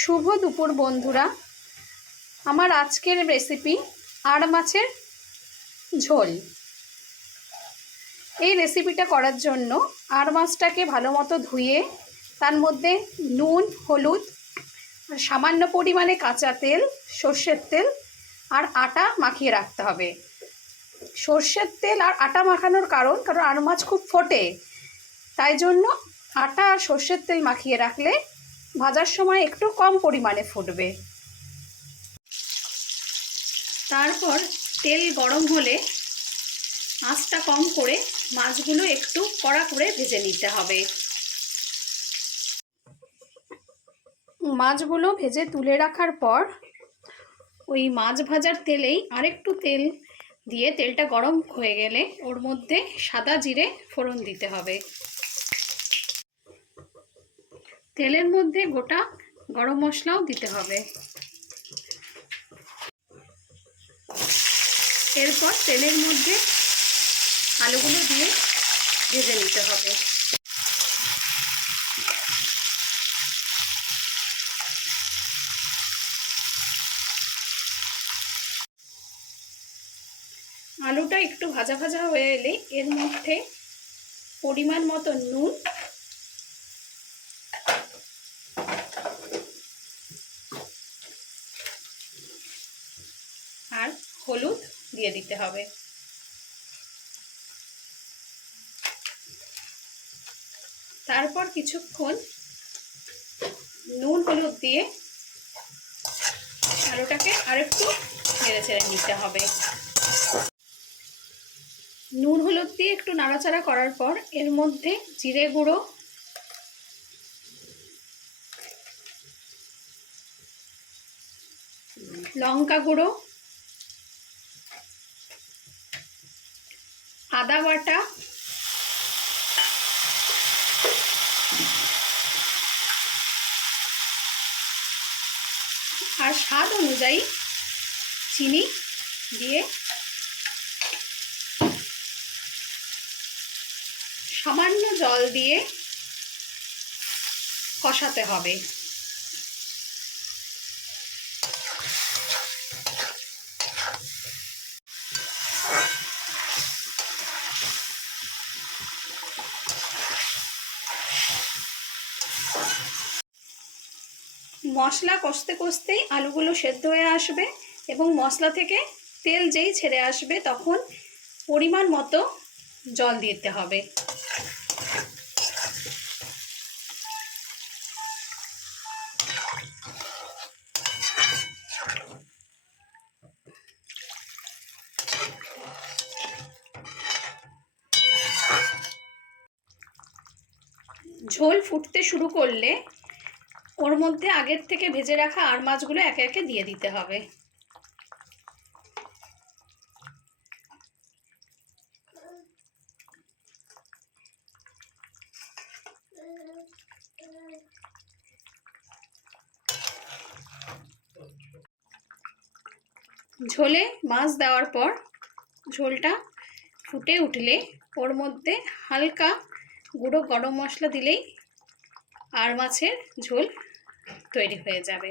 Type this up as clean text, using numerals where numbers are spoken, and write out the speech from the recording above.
শুভ দুপুর বন্ধুরা। আমার আজকের রেসিপি আর মাছের ঝোল। এই রেসিপিটা করার জন্য আর মাছটাকে ভালো মতো ধুয়ে তার মধ্যে নুন, হলুদ, সামান্য পরিমাণে কাঁচা তেল, সর্ষের তেল আর আটা মাখিয়ে রাখতে হবে। সর্ষের তেল আর আটা মাখানোর কারণ আর মাছ খুব ফোটে, তাই জন্য আটা আর সর্ষের তেল মাখিয়ে রাখলে ভাজার সময় একটু কম পরিমাণে ফুটবে। তারপর তেল গরম হলে আঁচটা কম করে মাছগুলো একটু কড়া করে ভেজে নিতে হবে। মাছগুলো ভেজে তুলে রাখার পর ওই মাছ ভাজার তেলেই আরেকটু তেল দিয়ে তেলটা গরম হয়ে গেলে ওর মধ্যে সাদা জিরে ফোড়ন দিতে হবে। তেলের মধ্যে গোটা গরম মশলাও দিতে হবে। এরপর তেলের মধ্যে আলুগুলো দিয়ে ভেজে নিতে হবে। আলুটা একটু ভাজা ভাজা হয়ে এলে এর মধ্যে পরিমাণ মতো নুন, আর হলুদ দিয়ে দিতে হবে। তারপর কিছুক্ষণ নুন হলুদ দিয়ে আলুটাকে আরেকটু নেড়ে চেড়ে নিতে হবে। নুন হলুদ দিয়ে একটু নাড়াচাড়া করার পর এর মধ্যে জিরে গুঁড়ো, লঙ্কা গুঁড়ো, আদা বাটা, আর স্বাদ অনুযায়ী চিনি দিয়ে সামান্য জল দিয়ে কষাতে হবে। মশলা কষতে কষতেই আলুগুলো সেদ্ধ হয়ে আসবে এবং মশলা থেকে তেল যেই ছেড়ে আসবে তখন পরিমাণ মতো জল দিতে হবে। ঝোল ফুটতে শুরু করলে ওর মধ্যে আগের থেকে ভেজে রাখা আর মাছগুলো একে একে দিয়ে দিতে হবে। ঝোলে মাছ দেওয়ার পর ঝোলটা ফুটে উঠলে ওর মধ্যে হালকা গুঁড়ো গরম মশলা দিলেই আর মাছের ঝোল তৈরি হয়ে যাবে।